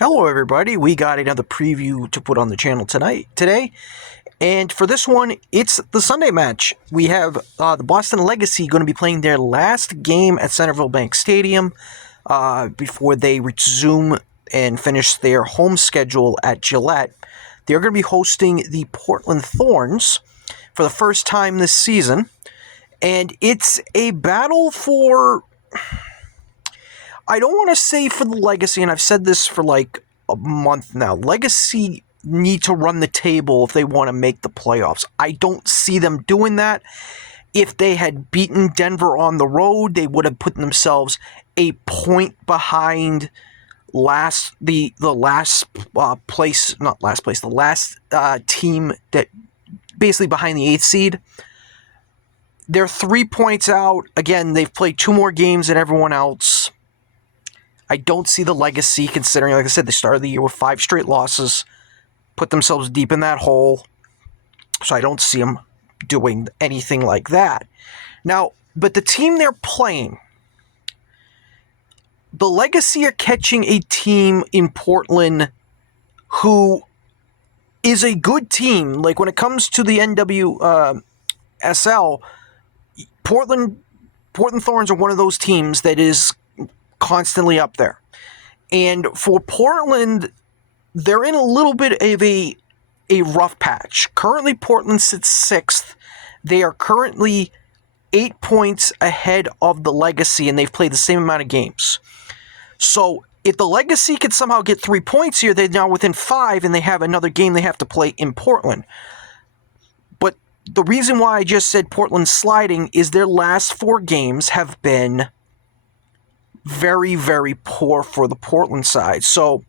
Hello everybody, we got another preview to put on the channel today, and for this one, it's the Sunday match. We have the Boston Legacy going to be playing their last game at Centerville Bank Stadium before they resume and finish their home schedule at Gillette. They're going to be hosting the Portland Thorns for the first time this season, and it's a battle for... I don't want to say for the Legacy, and I've said this for like a month now. Legacy need to run the table if they want to make the playoffs. I don't see them doing that. If they had beaten Denver on the road, they would have put themselves a point behind the last team that basically behind the 8th seed. They're 3 points out. Again, they've played 2 more games than everyone else. I don't see the Legacy, considering, like I said, they started the year with 5 straight losses, put themselves deep in that hole. So I don't see them doing anything like that. Now, but the team they're playing, the Legacy are catching a team in Portland who is a good team. Like when it comes to the NWSL, Portland Thorns are one of those teams that is constantly up there. And for Portland, they're in a little bit of a rough patch. Currently, Portland sits 6th. They are currently 8 points ahead of the Legacy, and they've played the same amount of games. So if the Legacy could somehow get 3 points here, they're now within 5, and they have another game they have to play in Portland. But the reason why I just said Portland's sliding is their last 4 games have been very, very poor for the Portland side. So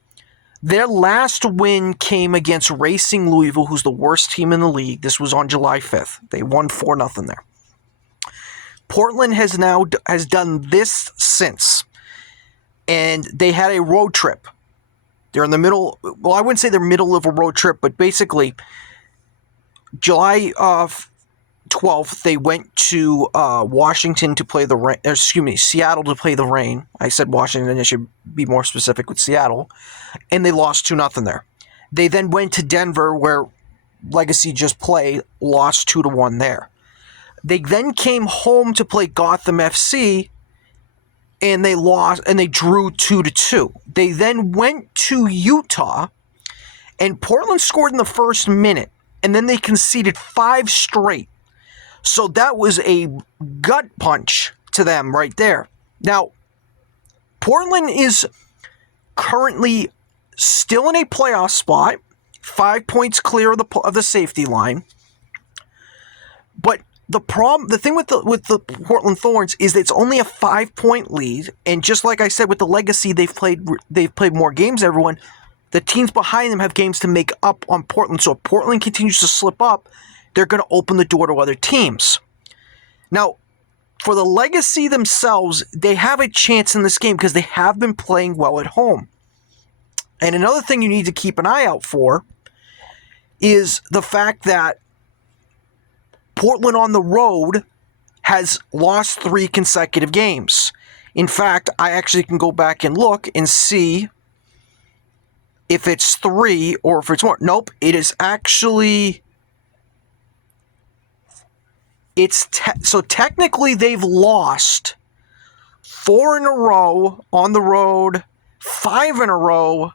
their last win came against Racing Louisville, who's the worst team in the league. This was on July 5th. They won 4-0 there. Portland has done this since, and they had a road trip. They're in the middle. Well, I wouldn't say they're middle of a road trip, but basically, July 12th, they went to Washington to play the rain. Seattle to play the rain. I said Washington. I should be more specific with Seattle. And they lost 2-0 there. They then went to Denver, where Legacy just played, lost 2-1 there. They then came home to play Gotham FC, and they lost, and they drew 2-2. They then went to Utah, and Portland scored in the first minute, and then they conceded 5 straight. So that was a gut punch to them right there. Now, Portland is currently still in a playoff spot, 5 points clear of the safety line. But the thing with the Portland Thorns is that it's only a 5-point lead, and just like I said with the Legacy, they've played more games. Everyone, the teams behind them have games to make up on Portland. So if Portland continues to slip up, they're going to open the door to other teams. Now, for the Legacy themselves, they have a chance in this game because they have been playing well at home. And another thing you need to keep an eye out for is the fact that Portland on the road has lost 3 consecutive games. In fact, I actually can go back and look and see if it's 3 or if it's more. Nope, it is actually... So technically they've lost 4 in a row on the road, 5 in a row.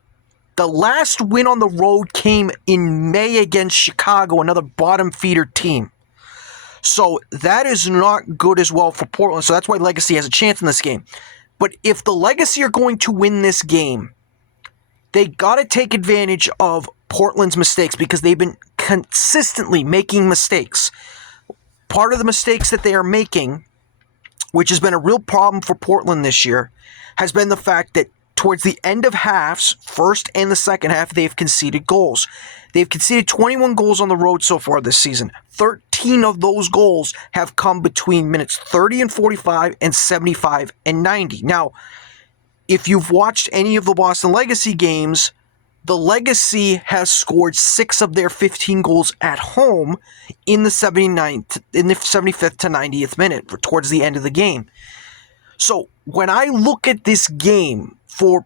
The last win on the road came in May against Chicago, another bottom feeder team. So that is not good as well for Portland. So that's why Legacy has a chance in this game. But if the Legacy are going to win this game, they got to take advantage of Portland's mistakes because they've been consistently making mistakes. Part of the mistakes that they are making, which has been a real problem for Portland this year, has been the fact that towards the end of halves, first and the second half, they've conceded goals. They've conceded 21 goals on the road so far this season. 13 of those goals have come between minutes 30 and 45 and 75 and 90. Now, if you've watched any of the Boston Legacy games, the Legacy has scored 6 of their 15 goals at home in the 75th to 90th minute, towards the end of the game. So when I look at this game for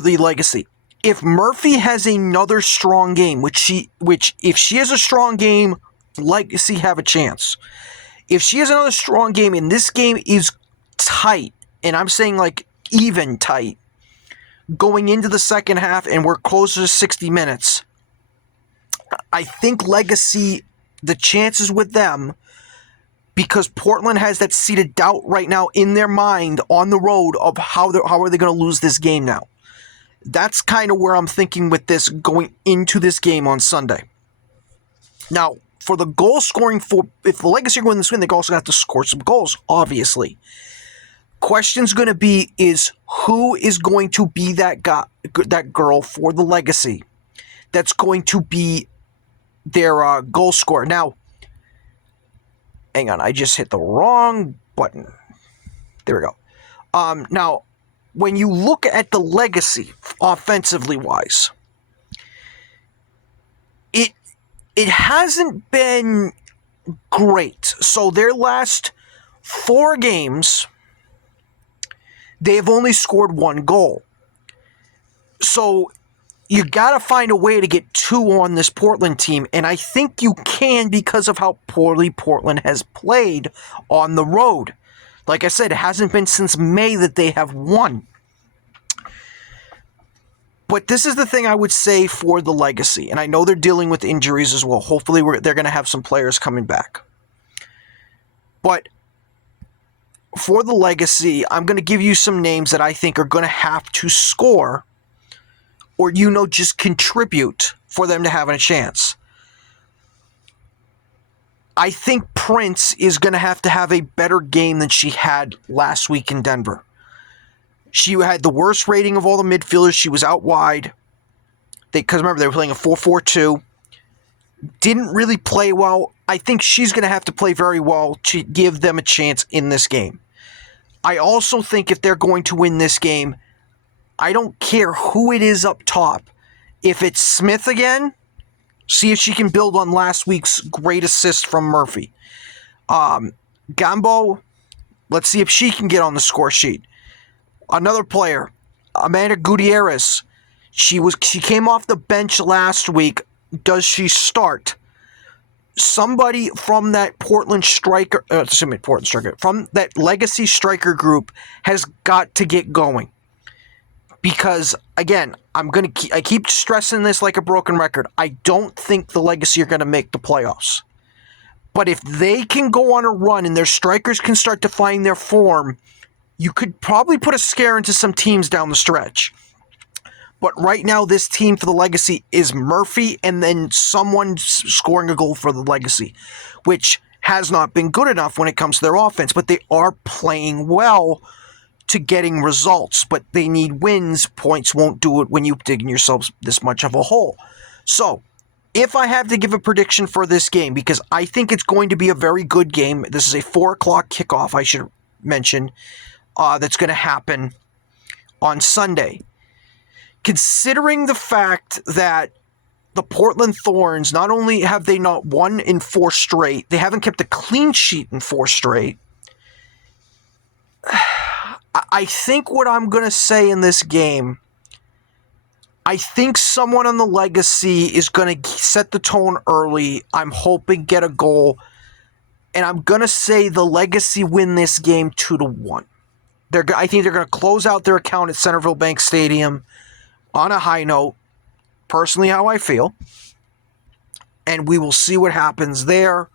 the Legacy, if Murphy has another strong game, which if she has a strong game, Legacy have a chance. If she has another strong game and this game is tight, and I'm saying like even tight, going into the second half and we're closer to 60 minutes, I think Legacy, the chances with them, because Portland has that seeded doubt right now in their mind on the road of how are they going to lose this game now. That's kind of where I'm thinking with this going into this game on Sunday. Now, for the goal scoring, if the Legacy are going this win, they also have to score some goals, obviously. Question's going to be is who is going to be that girl for the Legacy that's going to be their goal scorer. Now, hang on, I just hit the wrong button. There we go. Now, when you look at the Legacy offensively wise, it hasn't been great. So their last 4 games, they have only scored 1 goal. So you got to find a way to get 2 on this Portland team, and I think you can because of how poorly Portland has played on the road. Like I said, it hasn't been since May that they have won. But this is the thing I would say for the Legacy, and I know they're dealing with injuries as well. Hopefully they're going to have some players coming back. But for the Legacy, I'm going to give you some names that I think are going to have to score or, just contribute for them to have a chance. I think Prince is going to have a better game than she had last week in Denver. She had the worst rating of all the midfielders. She was out wide. Because remember, they were playing a 4-4-2. Didn't really play well. I think she's going to have to play very well to give them a chance in this game. I also think if they're going to win this game, I don't care who it is up top. If it's Smith again, see if she can build on last week's great assist from Murphy. Gambo, let's see if she can get on the score sheet. Another player, Amanda Gutierrez. She came off the bench last week. Does she start? Somebody from that from that Legacy striker group has got to get going. Because again, I keep stressing this like a broken record. I don't think the Legacy are going to make the playoffs. But if they can go on a run and their strikers can start to find their form, you could probably put a scare into some teams down the stretch. But right now, this team for the Legacy is Murphy and then someone scoring a goal for the Legacy, which has not been good enough when it comes to their offense. But they are playing well to getting results. But they need wins. Points won't do it when you dig in yourselves this much of a hole. So, if I have to give a prediction for this game, because I think it's going to be a very good game. This is a 4 o'clock kickoff, I should mention. That's going to happen on Sunday. Considering the fact that the Portland Thorns, not only have they not won in 4 straight, they haven't kept a clean sheet in 4 straight. I think what I'm going to say in this game, I think someone on the Legacy is going to set the tone early. I'm hoping get a goal. And I'm going to say the Legacy win this game 2-1. I think they're going to close out their account at Centerville Bank Stadium on a high note, personally how I feel. And we will see what happens there.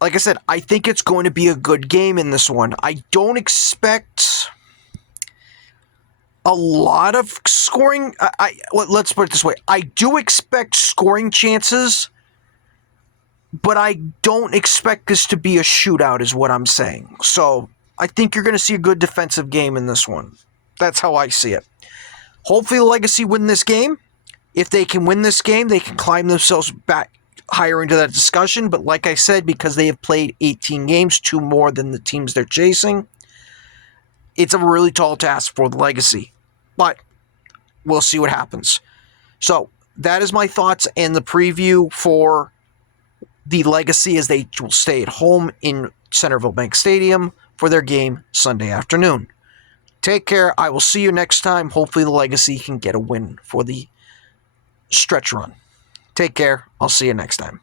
Like I said, I think it's going to be a good game in this one. I don't expect a lot of scoring. Let's put it this way. I do expect scoring chances, but I don't expect this to be a shootout is what I'm saying. So I think you're going to see a good defensive game in this one. That's how I see it. Hopefully the Legacy win this game. If they can win this game, they can climb themselves back higher into that discussion. But like I said, because they have played 18 games, 2 more than the teams they're chasing, it's a really tall task for the Legacy. But we'll see what happens. So that is my thoughts and the preview for the Legacy as they will stay at home in Centerville Bank Stadium for their game Sunday afternoon. Take care. I will see you next time. Hopefully the Legacy can get a win for the stretch run. Take care. I'll see you next time.